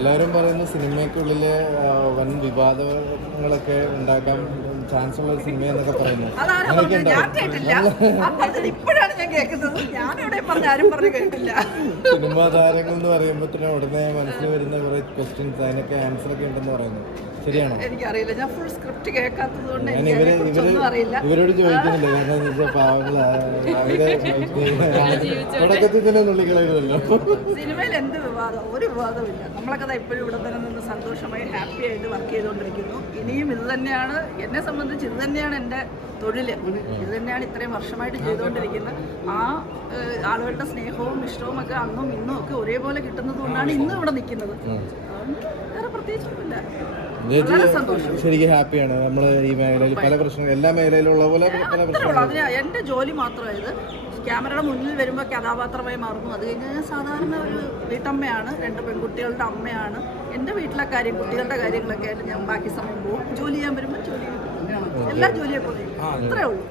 എല്ലാവരും പറയുന്ന സിനിമയ്ക്കുള്ളിലെ വൻ വിവാദങ്ങളൊക്കെ ഉണ്ടാക്കാൻ ചാൻസ് ഉള്ള ഒരു സിനിമ എന്നൊക്കെ പറയുന്നു. സിനിമാ താരങ്ങൾ എന്ന് പറയുമ്പോൾ ഉടനെ മനസ്സിൽ വരുന്ന കുറെ ക്വസ്റ്റ്യൻസ് അതിനൊക്കെ ആൻസർ ഒക്കെ ഉണ്ടെന്ന് പറയുന്നു. ശരിയാണോ? എനിക്കറിയില്ല, ഞാൻ ഫുൾ സ്ക്രിപ്റ്റ് കേൾക്കാത്തതുകൊണ്ട് ഇവരോട് ചോദിക്കുന്നില്ല. കാരണം പാവങ്ങള് തുടക്കത്തിൽ തന്നെ നുള്ളിക്കളയുമല്ലോ. സിനിമയിൽ എന്ത് വിവാദം? ഒരു വിവാദമില്ല. നമ്മളൊക്കെ ഇപ്പോഴും ഇവിടെ തന്നെ നിന്ന് സന്തോഷമായി ഹാപ്പി ആയിട്ട് വർക്ക് ചെയ്തുകൊണ്ടിരിക്കുന്നു. ഇനിയും ഇത് തന്നെയാണ്, എന്നെ സംബന്ധിച്ച് ഇത് തന്നെയാണ് എൻ്റെ തൊഴിൽ. ഇത് തന്നെയാണ് ഇത്രയും വർഷമായിട്ട് ചെയ്തുകൊണ്ടിരിക്കുന്നത്. ആ ആളുകളുടെ സ്നേഹവും ഇഷ്ടവും ഒക്കെ അന്നും ഇന്നും ഒക്കെ ഒരേപോലെ കിട്ടുന്നത് കൊണ്ടാണ് ഇന്നും ഇവിടെ നിൽക്കുന്നത്. വേറെ പ്രത്യേകിച്ചൊന്നുമില്ല. ശരിക്കും ഹാപ്പിയാണ് നമ്മൾ ഈ മേഖലയിൽ. പല പ്രശ്നങ്ങൾ എല്ലാ മേഖലയിലും ഉള്ള പോലെ അതിന് എൻ്റെ ജോലി മാത്രമായത് ക്യാമറയുടെ മുന്നിൽ വരുമ്പോൾ കഥാപാത്രമായി മാറുന്നു. അത് കഴിഞ്ഞ് ഞാൻ സാധാരണ ഒരു വീട്ടമ്മയാണ്, 2 പെൺകുട്ടികളുടെ അമ്മയാണ്. എൻ്റെ വീട്ടിലെ കാര്യം, കുട്ടികളുടെ കാര്യങ്ങളൊക്കെ ആയിട്ട് ഞാൻ ബാക്കി സമയം പോകും. ജോലി ചെയ്യാൻ വരുമ്പോൾ ജോലി എല്ലാ ജോലിയൊക്കെ അത്രേ ഉള്ളൂ.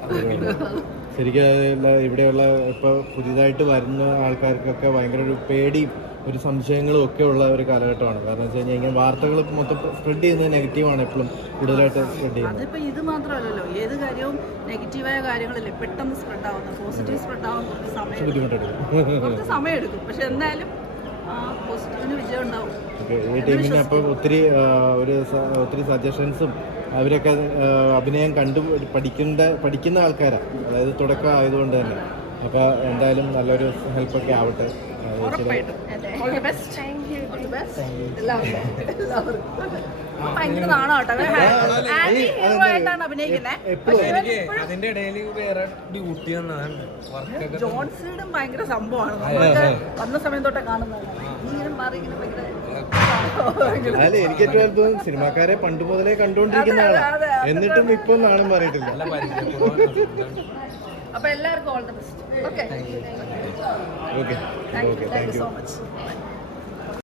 ശരിക്കും ഇവിടെയുള്ള ഇപ്പോൾ പുതിയതായിട്ട് വരുന്ന ആൾക്കാർക്കൊക്കെ ഭയങ്കര ഒരു പേടിയും ഒരു സംശയങ്ങളും ഒക്കെ ഉള്ള ഒരു കാലഘട്ടമാണ്. കാരണം വെച്ച് കഴിഞ്ഞാൽ ഇങ്ങനെ വാർത്തകൾ മൊത്തം സ്പ്രെഡ് ചെയ്യുന്നത് നെഗറ്റീവാണ് എപ്പോഴും കൂടുതലായിട്ട് സ്പ്രെഡ് ചെയ്യുന്നത്. അതിപ്പോൾ ഇത് മാത്രമല്ലല്ലോ, ഏത് കാര്യവും നെഗറ്റീവായ കാര്യങ്ങളല്ലേ പെട്ടെന്ന് സ്പ്രെഡ് ആവുന്നത്. പോസിറ്റീവ് സ്പ്രെഡ് ആവാൻ കുറച്ച് സമയം എടുക്കും. പക്ഷെ എന്തായാലും പോസിറ്റീവിന് വിജയം ഉണ്ടാവും. ഈ ടീമിന് അപ്പോൾ ഒത്തിരി സജഷൻസും അവരൊക്കെ അഭിനയം പഠിക്കുന്ന ആൾക്കാരാണ്. അതായത് തുടക്കം ആയതുകൊണ്ട് തന്നെ. അപ്പോൾ എന്തായാലും നല്ലൊരു ഹെൽപ്പൊക്കെ ആവട്ടെ. ഭയങ്കര നാണാട്ടോ അഭിനയിക്കുന്നത്. അതിന്റെ ഇടയിൽ വേറെ ഡ്യൂട്ടി ജോൺസീഡും ഭയങ്കര സംഭവമാണ്. നമ്മളൊക്കെ വന്ന സമയം തൊട്ടേ കാണുന്നതാണ്. അല്ല, എനിക്ക് ഏറ്റവും അത്ഭുതം സിനിമാക്കാരെ പണ്ട് മുതലേ കണ്ടുകൊണ്ടിരിക്കുന്ന ആളാണ്, എന്നിട്ടും ഇപ്പൊ നാണം മാറിയിട്ടില്ല. അപ്പൊ എല്ലാവർക്കും all the best. Okay, thank you so much.